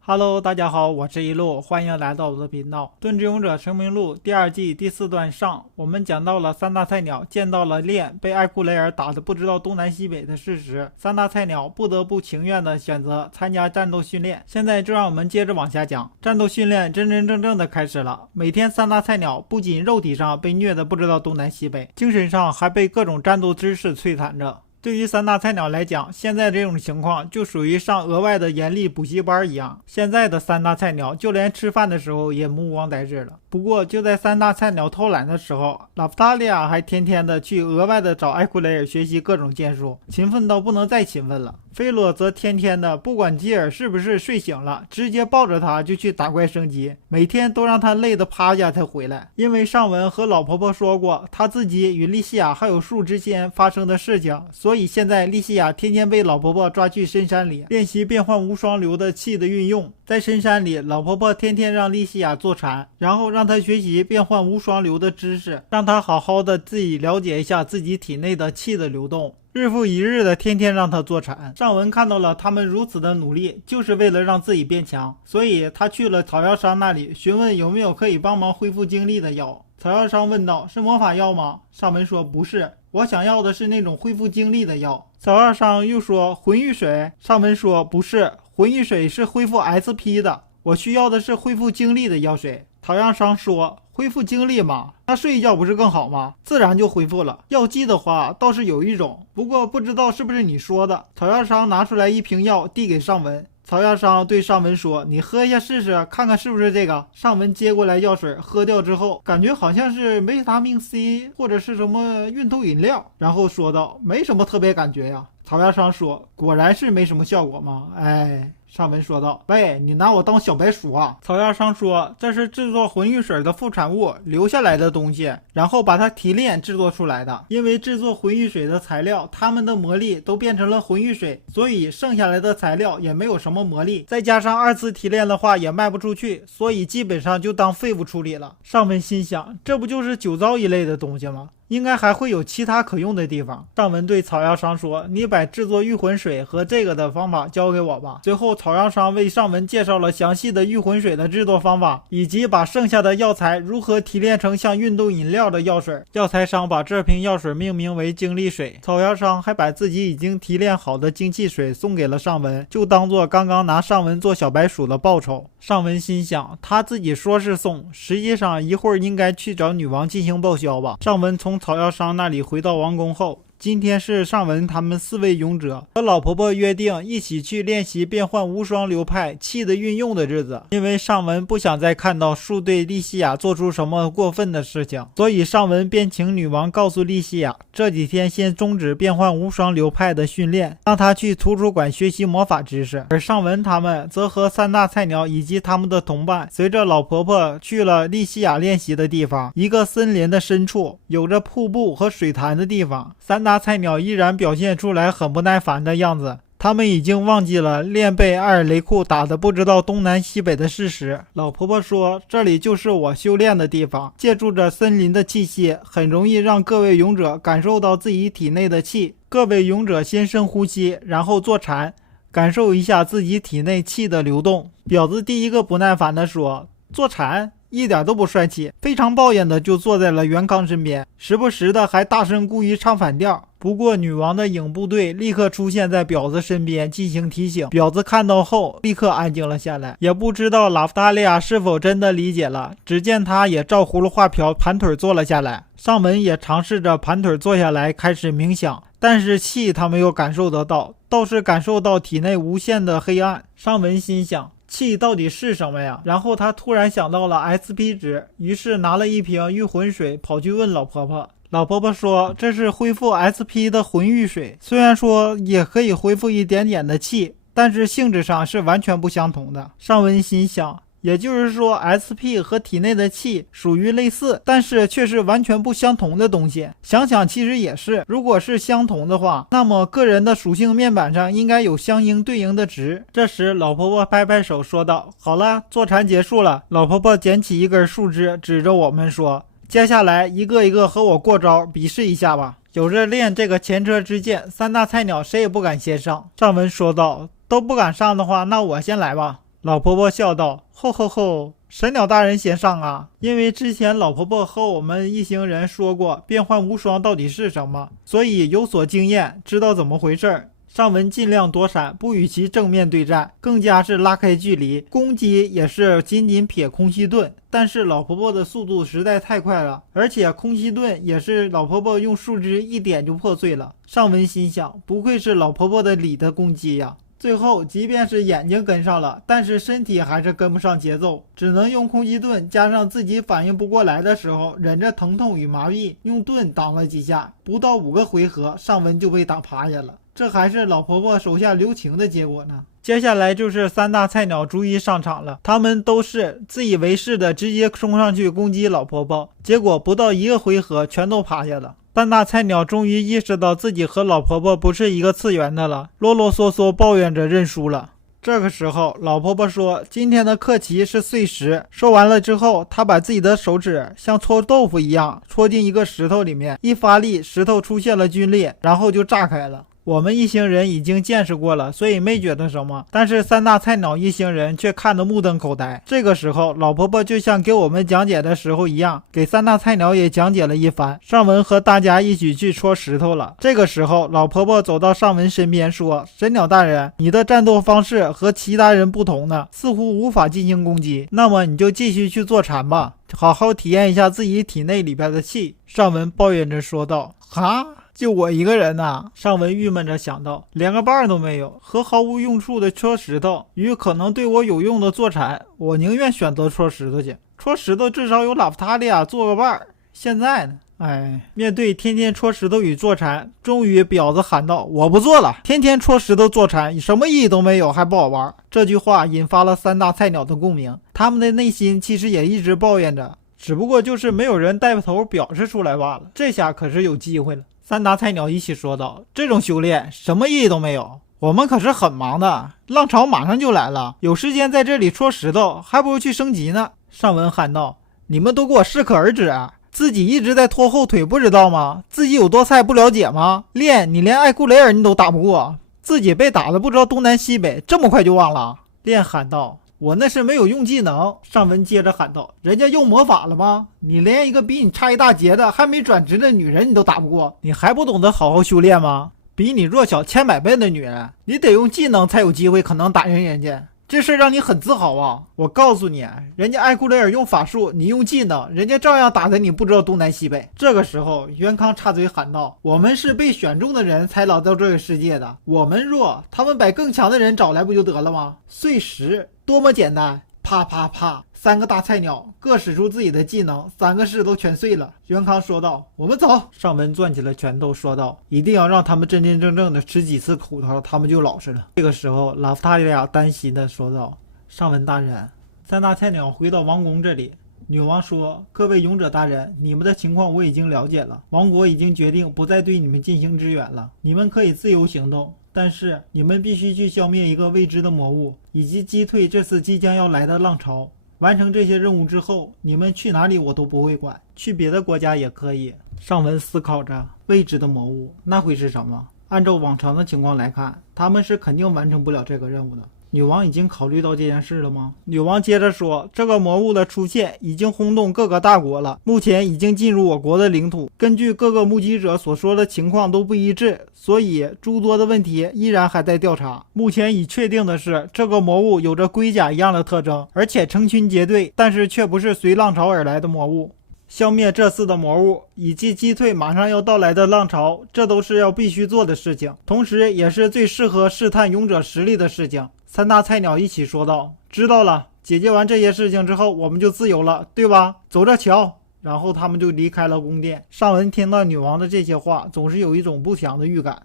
Hello，大家好，我是一路，欢迎来到我的频道。盾之勇者成名录第二季第4段上，我们讲到了三大菜鸟见到了炼被艾库雷尔打得不知道东南西北的事实，三大菜鸟不得不情愿的选择参加战斗训练。现在就让我们接着往下讲，战斗训练真真正正的开始了。每天三大菜鸟不仅肉体上被虐得不知道东南西北，精神上还被各种战斗知识摧残着。对于三大菜鸟来讲，现在这种情况就属于上额外的严厉补习班一样。现在的三大菜鸟就连吃饭的时候也目光呆滞了。不过就在三大菜鸟偷懒的时候，拉夫塔利亚还天天的去额外的找艾库雷尔学习各种剑术，勤奋到不能再勤奋了。菲罗则天天的不管基尔是不是睡醒了，直接抱着他就去打怪升级，每天都让他累得趴下才回来。因为上文和老婆婆说过他自己与莉西亚还有树之间发生的事情，所以现在莉西亚天天被老婆婆抓去深山里练习变换无双流的气的运用。在深山里，老婆婆天天让莉西亚坐禅，然后让她学习变换无双流的知识，让她好好的自己了解一下自己体内的气的流动。日复一日的天天让他坐禅。上文看到了他们如此的努力，就是为了让自己变强，所以他去了草药商那里询问有没有可以帮忙恢复精力的药。草药商问道：是魔法药吗？上文说不是，我想要的是那种恢复精力的药。草药商又说魂玉水。上文说不是，魂玉水是恢复 SP 的，我需要的是恢复精力的药水。草药商说恢复精力嘛，那睡一觉不是更好吗？自然就恢复了。药剂的话倒是有一种，不过不知道是不是你说的。草药商拿出来一瓶药递给上文，草药商对上文说：你喝一下试试，看看是不是这个。上文接过来药水喝掉之后，感觉好像是维他命 C 或者是什么运动饮料，然后说道：没什么特别感觉呀。草药商说：果然是没什么效果吗？哎。上文说道：喂，你拿我当小白鼠啊。草药商说：这是制作魂玉水的副产物留下来的东西，然后把它提炼制作出来的。因为制作魂玉水的材料，他们的魔力都变成了魂玉水，所以剩下来的材料也没有什么魔力，再加上2次提炼的话也卖不出去，所以基本上就当废物处理了。上文心想，这不就是酒糟一类的东西吗？应该还会有其他可用的地方。上文对草药商说：你把制作御魂水和这个的方法交给我吧。随后草药商为上文介绍了详细的御魂水的制作方法，以及把剩下的药材如何提炼成像运动饮料的药水。药材商把这瓶药水命名为精力水，草药商还把自己已经提炼好的精气水送给了上文，就当做刚刚拿上文做小白鼠的报酬。上文心想，他自己说是送，实际上一会儿应该去找女王进行报销吧。上文从草药商那里回到王宫后，今天是上文他们4位勇者和老婆婆约定一起去练习变换无双流派气的运用的日子。因为上文不想再看到树对莉西亚做出什么过分的事情，所以上文便请女王告诉莉西亚，这几天先终止变换无双流派的训练，让她去图书馆学习魔法知识。而上文他们则和三大菜鸟以及他们的同伴随着老婆婆去了莉西亚练习的地方，一个森林的深处有着瀑布和水潭的地方。三大菜鸟依然表现出来很不耐烦的样子，他们已经忘记了炼被艾尔雷库打得不知道东南西北的事实。老婆婆说，这里就是我修炼的地方，借助着森林的气息，很容易让各位勇者感受到自己体内的气。各位勇者先深呼吸，然后坐禅，感受一下自己体内气的流动。婊子第一个不耐烦地说，坐禅一点都不帅气，非常抱怨的就坐在了元康身边，时不时的还大声故意唱反调。不过女王的影部队立刻出现在婊子身边进行提醒，婊子看到后立刻安静了下来，也不知道拉夫塔利亚是否真的理解了。只见他也照葫芦画瓢盘腿坐了下来，上文也尝试着盘腿坐下来开始冥想，但是气他没有感受得到，倒是感受到体内无限的黑暗。上文心想，气到底是什么呀？然后他突然想到了 SP 值，于是拿了一瓶御魂水跑去问老婆婆。老婆婆说，这是恢复 SP 的魂玉水，虽然说也可以恢复一点点的气，但是性质上是完全不相同的。上文心想，也就是说 SP 和体内的气属于类似，但是却是完全不相同的东西。想想其实也是，如果是相同的话，那么个人的属性面板上应该有相应对应的值。这时老婆婆拍拍手说道，好了，坐禅结束了。老婆婆捡起一根树枝指着我们说，接下来一个一个和我过招，比试一下吧。有着练这个前车之鉴，三大菜鸟谁也不敢先上。上文说道，都不敢上的话，那我先来吧。老婆婆笑道：吼吼吼，神鸟大人先上啊！因为之前老婆婆和我们一行人说过变幻无双到底是什么，所以有所经验，知道怎么回事。尚文尽量躲闪，不与其正面对战，更加是拉开距离，攻击也是仅仅撇空隙盾。但是老婆婆的速度实在太快了，而且空隙盾也是老婆婆用树枝一点就破碎了。尚文心想，不愧是老婆婆的理的攻击呀。最后即便是眼睛跟上了，但是身体还是跟不上节奏，只能用空隙盾加上自己反应不过来的时候，忍着疼痛与麻痹，用盾挡了几下。不到5个回合，尚文就被打趴下了。这还是老婆婆手下留情的结果呢。接下来就是3大菜鸟逐一上场了，他们都是自以为是的直接冲上去攻击老婆婆，结果不到1个回合全都趴下了。3大菜鸟终于意识到自己和老婆婆不是一个次元的了，啰啰嗦嗦抱怨着认输了。这个时候老婆婆说今天的课题是碎石，说完了之后，她把自己的手指像搓豆腐一样戳进一个石头里面，一发力，石头出现了皲裂，然后就炸开了。我们一行人已经见识过了，所以没觉得什么，但是3大菜鸟一行人却看得目瞪口呆。这个时候老婆婆就像给我们讲解的时候一样，给3大菜鸟也讲解了一番。尚文和大家一起去戳石头了。这个时候老婆婆走到尚文身边说，神鸟大人，你的战斗方式和其他人不同呢，似乎无法进行攻击，那么你就继续去坐禅吧，好好体验一下自己体内里边的气。尚文抱怨着说道，哈，就我一个人呐！尚文郁闷着想到，连个伴都没有，和毫无用处的戳石头与可能对我有用的坐禅，我宁愿选择戳石头去。戳石头至少有拉夫塔利亚做个伴儿，现在呢？面对天天戳石头与坐禅，终于婊子喊道，我不做了，天天戳石头坐禅什么意义都没有，还不好玩。这句话引发了3大菜鸟的共鸣，他们的内心其实也一直抱怨着，只不过就是没有人带头表示出来罢了。这下可是有机会了。3大菜鸟一起说道，这种修炼什么意义都没有，我们可是很忙的，浪潮马上就来了，有时间在这里戳石头还不如去升级呢。尚文喊道，你们都给我适可而止啊，自己一直在拖后腿不知道吗？自己有多菜不了解吗？你连艾库雷尔你都打不过，自己被打的不知道东南西北，这么快就忘了？练喊道，我那是没有用技能。尚文接着喊道，人家用魔法了吗？你连一个比你差一大截的还没转职的女人你都打不过，你还不懂得好好修炼吗？比你弱小千百倍的女人，你得用技能才有机会可能打赢人家，这事让你很自豪啊！我告诉你，人家艾库雷尔用法术，你用技能，人家照样打得你不知道东南西北。这个时候元康插嘴喊道，我们是被选中的人才来到这个世界的，我们弱，他们把更强的人找来不就得了吗？碎石多么简单，啪啪啪，3个大菜鸟各使出自己的技能，3个石头全碎了。元康说道，我们走。尚文攥起了拳头说道，一定要让他们真真正正的吃几次苦头，他们就老实了。这个时候拉夫塔利亚担心的说道，尚文大人，3大菜鸟回到王宫这里，女王说，各位勇者大人，你们的情况我已经了解了，王国已经决定不再对你们进行支援了，你们可以自由行动，但是你们必须去消灭一个未知的魔物，以及击退这次即将要来的浪潮。完成这些任务之后，你们去哪里我都不会管，去别的国家也可以。尚文思考着，未知的魔物那会是什么？按照往常的情况来看，他们是肯定完成不了这个任务的。女王已经考虑到这件事了吗？女王接着说，这个魔物的出现已经轰动各个大国了，目前已经进入我国的领土，根据各个目击者所说的情况都不一致，所以诸多的问题依然还在调查。目前已确定的是，这个魔物有着龟甲一样的特征，而且成群结队，但是却不是随浪潮而来的魔物。消灭这次的魔物，以及击退马上要到来的浪潮，这都是要必须做的事情，同时也是最适合试探勇者实力的事情。3大菜鸟一起说道，知道了，解决完这些事情之后，我们就自由了，对吧？走着瞧。然后他们就离开了宫殿。尚文听到女王的这些话，总是有一种不祥的预感。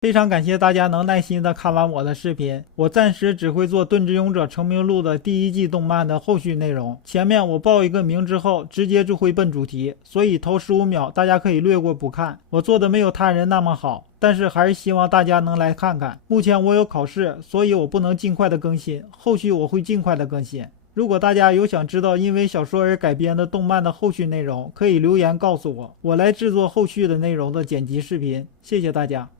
非常感谢大家能耐心的看完我的视频，我暂时只会做《盾之勇者成名录》的第1季动漫的后续内容，前面我报一个名之后直接就会奔主题，所以头15秒大家可以略过不看，我做的没有他人那么好，但是还是希望大家能来看看。目前我有考试，所以我不能尽快的更新，后续我会尽快的更新。如果大家有想知道因为小说而改编的动漫的后续内容，可以留言告诉我，我来制作后续的内容的剪辑视频。谢谢大家。